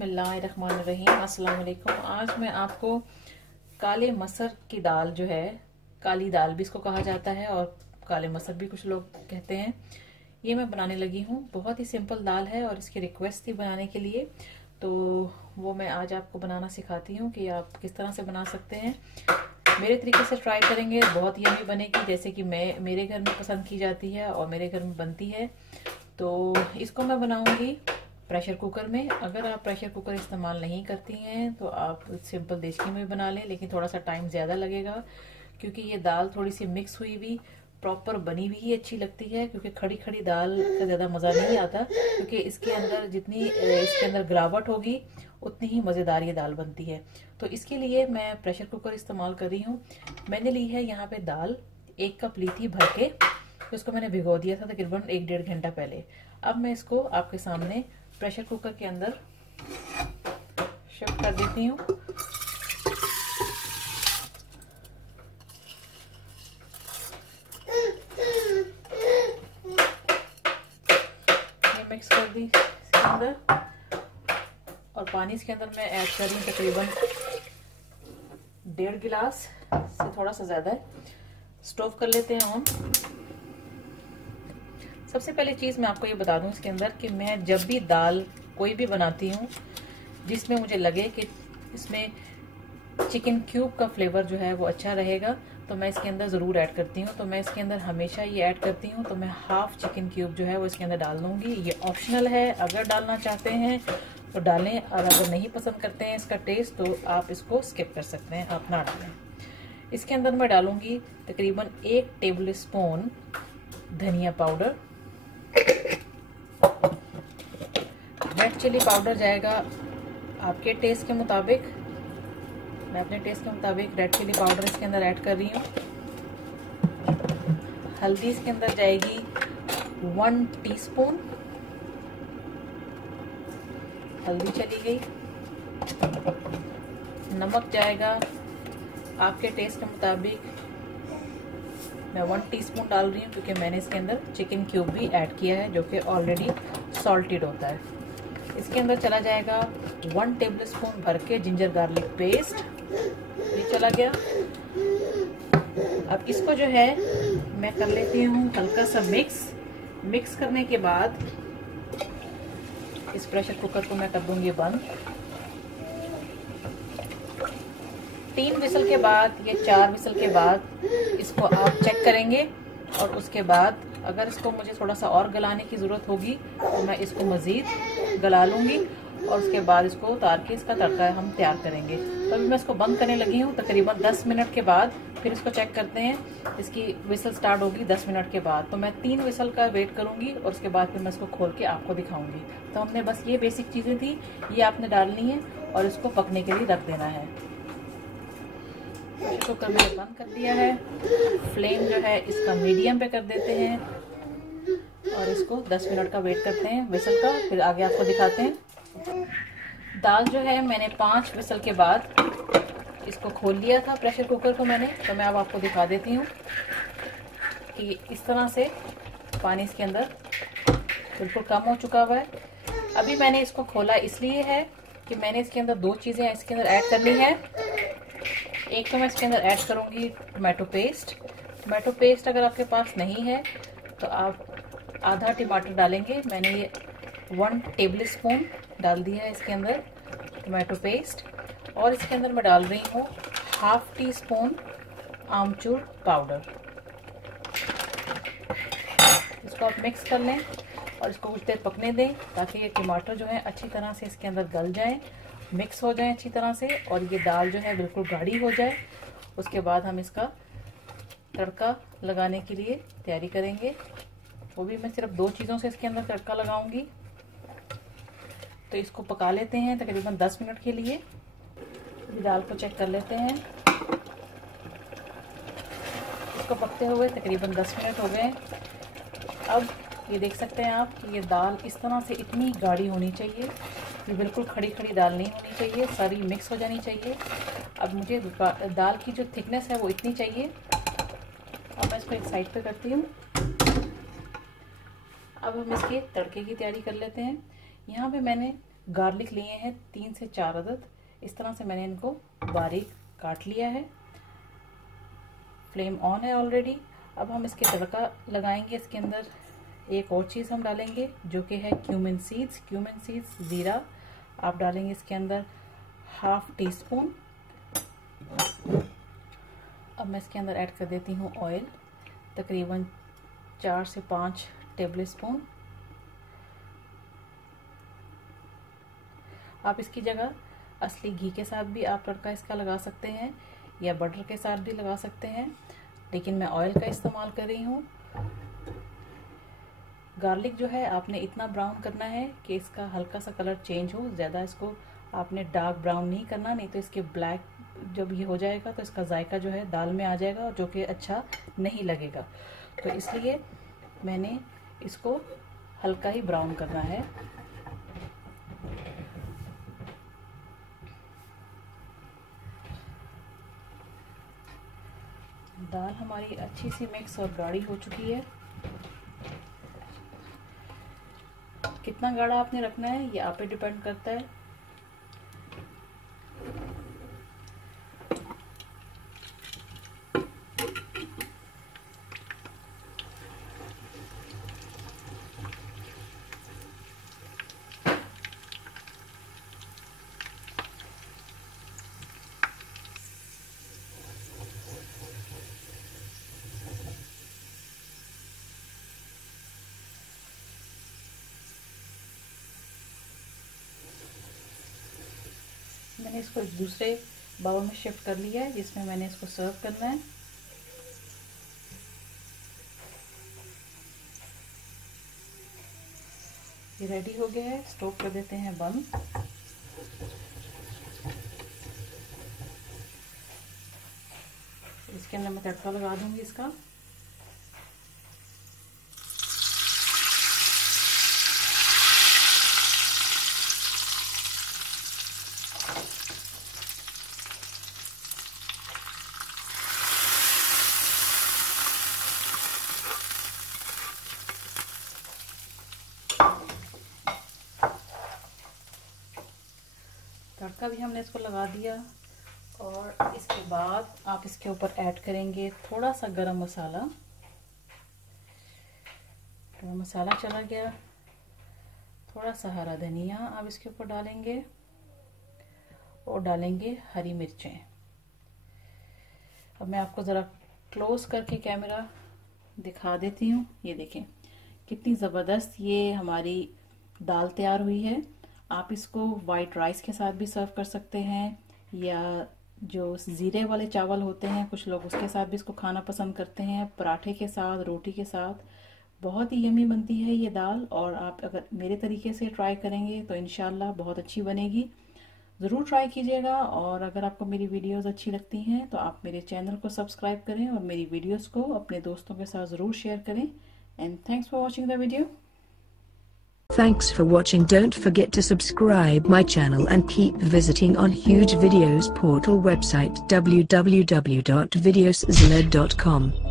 बिस्मिल्लाहिर्रहमानिर्रहीम। अस्सलाम वालेकुम। आज मैं आपको काले मसर की दाल जो है, काली दाल भी इसको कहा जाता है और काले मसर भी कुछ लोग कहते हैं, ये मैं बनाने लगी हूँ। बहुत ही सिंपल दाल है और इसकी रिक्वेस्ट थी बनाने के लिए, तो वो मैं आज आपको बनाना सिखाती हूँ कि आप किस तरह से बना सकते हैं। मेरे तरीके से ट्राई करेंगे, बहुत यम्मी बनेगी, जैसे कि मेरे घर में पसंद की जाती है और मेरे घर में बनती है। तो इसको मैं बनाऊंगी प्रेशर कुकर में। अगर आप प्रेशर कुकर इस्तेमाल नहीं करती हैं तो आप सिंपल देचकी में बना लें, लेकिन थोड़ा सा टाइम ज़्यादा लगेगा क्योंकि ये दाल थोड़ी सी मिक्स हुई हुई प्रॉपर बनी हुई ही अच्छी लगती है, क्योंकि खड़ी खड़ी दाल का ज़्यादा मज़ा नहीं आता, क्योंकि इसके अंदर जितनी इसके अंदर गिरावट होगी उतनी ही मज़ेदार ये दाल बनती है। तो इसके लिए मैं प्रेशर कुकर इस्तेमाल कर रही हूँ। मैंने ली है यहाँ पे दाल, 1 कप ली थी भर के, तो इसको मैंने भिगो दिया था तकरीबन 1-1.5 घंटा पहले। अब मैं इसको आपके सामने प्रेशर कुकर के अंदर शिफ्ट कर देती हूँ। मिक्स कर दी इसके अंदर और पानी इसके अंदर मैं ऐड कर रही हूँ तकरीबन 1.5 गिलास से थोड़ा सा ज्यादा है। स्टोव कर लेते हैं ऑन। सबसे पहले चीज मैं आपको ये बता दूं इसके अंदर कि मैं जब भी दाल कोई भी बनाती हूँ जिसमें मुझे लगे कि इसमें चिकन क्यूब का फ्लेवर जो है वो अच्छा रहेगा, तो मैं इसके अंदर ज़रूर ऐड करती हूँ। तो मैं इसके अंदर हमेशा ये ऐड करती हूँ, तो मैं हाफ चिकन क्यूब जो है वो इसके अंदर डाल दूँगी। ये ऑप्शनल है, अगर डालना चाहते हैं तो डालें, और अगर नहीं पसंद करते हैं इसका टेस्ट तो आप इसको स्किप कर सकते हैं, आप ना डालें। इसके अंदर मैं डालूँगी तकरीबन 1 टेबल स्पून धनिया पाउडर। रेड चिली पाउडर जाएगा आपके टेस्ट के मुताबिक। मैं अपने टेस्ट के मुताबिक रेड चिली पाउडर इसके अंदर ऐड कर रही हूँ। हल्दी इसके अंदर जाएगी 1 टीस्पून, हल्दी चली गई। नमक जाएगा आपके टेस्ट के मुताबिक, मैं 1 टीस्पून डाल रही हूँ क्योंकि मैंने इसके अंदर चिकन क्यूब भी ऐड किया है जो कि ऑलरेडी सॉल्टेड होता है। इसके अंदर चला जाएगा 1 टेबल स्पून भर के जिंजर गार्लिक पेस्ट, ये चला गया। अब इसको जो है मैं कर लेती हूँ हल्का सा मिक्स करने के बाद इस प्रेशर कुकर को मैं कर दूंगी बंद। 3 विसल के बाद या 4 विसल के बाद इसको आप चेक करेंगे, और उसके बाद अगर इसको मुझे थोड़ा सा और गलाने की ज़रूरत होगी तो मैं इसको मज़ीद गला लूँगी, और उसके बाद इसको उतार के इसका तड़का हम तैयार करेंगे। तो अभी मैं इसको बंद करने लगी हूँ। तकरीबन 10 मिनट के बाद फिर इसको चेक करते हैं। इसकी विसल स्टार्ट होगी 10 मिनट के बाद, तो मैं 3 विसल का वेट करूँगी और उसके बाद फिर मैं इसको खोल के आपको दिखाऊँगी। तो हमने बस ये बेसिक चीज़ें थी, ये आपने डालनी है और इसको पकने के लिए रख देना है। प्रेशर कुकर मैंने बंद कर दिया है। फ्लेम जो है इसका मीडियम पे कर देते हैं और इसको 10 मिनट का वेट करते हैं विसल का, फिर आगे आपको दिखाते हैं। दाल जो है मैंने 5 विसल के बाद इसको खोल लिया था प्रेशर कुकर को मैंने, तो मैं अब आपको दिखा देती हूँ कि इस तरह से पानी इसके अंदर बिल्कुल कम हो चुका हुआ है। अभी मैंने इसको खोला इसलिए है कि मैंने इसके अंदर 2 चीज़ें इसके अंदर ऐड करनी है। एक तो मैं इसके अंदर ऐड करूँगी टमाटो पेस्ट। टमाटो पेस्ट अगर आपके पास नहीं है तो आप आधा टमाटर डालेंगे। मैंने ये 1 टेबल स्पून डाल दिया है इसके अंदर टमाटो पेस्ट, और इसके अंदर मैं डाल रही हूँ हाफ टी स्पून आमचूर पाउडर। इसको आप मिक्स कर लें और इसको कुछ देर पकने दें ताकि ये टमाटर जो है अच्छी तरह से इसके अंदर गल जाए, मिक्स हो जाए अच्छी तरह से, और ये दाल जो है बिल्कुल गाढ़ी हो जाए। उसके बाद हम इसका तड़का लगाने के लिए तैयारी करेंगे। वो भी मैं सिर्फ 2 चीज़ों से इसके अंदर तड़का लगाऊंगी। तो इसको पका लेते हैं तकरीबन 10 मिनट के लिए। दाल को चेक कर लेते हैं। इसको पकते हुए तकरीबन 10 मिनट हो गए। अब ये देख सकते हैं आप कि ये दाल इस तरह से इतनी गाढ़ी होनी चाहिए, ये बिल्कुल खड़ी खड़ी दाल नहीं होनी चाहिए, सारी मिक्स हो जानी चाहिए। अब मुझे दाल की जो थिकनेस है वो इतनी चाहिए। अब मैं इसको एक साइड पे करती हूँ। अब हम इसके तड़के की तैयारी कर लेते हैं। यहाँ पे मैंने गार्लिक लिए हैं 3 से 4 अदद। इस तरह से मैंने इनको बारीक काट लिया है। फ्लेम ऑन है ऑलरेडी। अब हम इसके तड़का लगाएंगे। इसके अंदर एक और चीज़ हम डालेंगे जो कि है क्यूमिन सीड्स। क्यूमिन सीड्स ज़ीरा आप डालेंगे इसके अंदर 1/2 टीस्पून। अब मैं इसके अंदर ऐड कर देती हूँ ऑयल, तकरीबन 4 से 5 टेबल स्पून। आप इसकी जगह असली घी के साथ भी आप तड़का इसका लगा सकते हैं या बटर के साथ भी लगा सकते हैं, लेकिन मैं ऑयल का इस्तेमाल कर रही हूँ। गार्लिक जो है आपने इतना ब्राउन करना है कि इसका हल्का सा कलर चेंज हो। ज़्यादा इसको आपने डार्क ब्राउन नहीं करना, नहीं तो इसके ब्लैक जब ये हो जाएगा तो इसका जायका जो है दाल में आ जाएगा, जो कि अच्छा नहीं लगेगा। तो इसलिए मैंने इसको हल्का ही ब्राउन करना है। दाल हमारी अच्छी सी मिक्स और गाढ़ी हो चुकी है। कितना गाढ़ा आपने रखना है ये आप पे डिपेंड करता है। मैंने इसको एक दूसरे बाउल में शिफ्ट कर लिया है जिसमें मैंने इसको सर्व करना है। ये रेडी हो गया है। स्टोव कर देते हैं बंद। इसके अंदर मैं तड़का लगा दूंगी इसका। तड़का भी हमने इसको लगा दिया और इसके बाद आप इसके ऊपर ऐड करेंगे थोड़ा सा गरम मसाला। गरम मसाला चला गया। थोड़ा सा हरा धनिया आप इसके ऊपर डालेंगे और डालेंगे हरी मिर्चें। अब मैं आपको ज़रा क्लोज करके कैमरा दिखा देती हूँ। ये देखें कितनी ज़बरदस्त ये हमारी दाल तैयार हुई है। आप इसको वाइट राइस के साथ भी सर्व कर सकते हैं या जो ज़ीरे वाले चावल होते हैं कुछ लोग उसके साथ भी इसको खाना पसंद करते हैं, पराठे के साथ, रोटी के साथ। बहुत ही यमी बनती है ये दाल और आप अगर मेरे तरीके से ट्राई करेंगे तो इंशाल्लाह बहुत अच्छी बनेगी। ज़रूर ट्राई कीजिएगा और अगर आपको मेरी वीडियोस अच्छी लगती हैं तो आप मेरे चैनल को सब्सक्राइब करें और मेरी वीडियोस को अपने दोस्तों के साथ ज़रूर शेयर करें। And thanks for watching the video. Thanks for watching. Don't forget to subscribe my channel and keep visiting on Huge Videos portal website www.videoszled.com.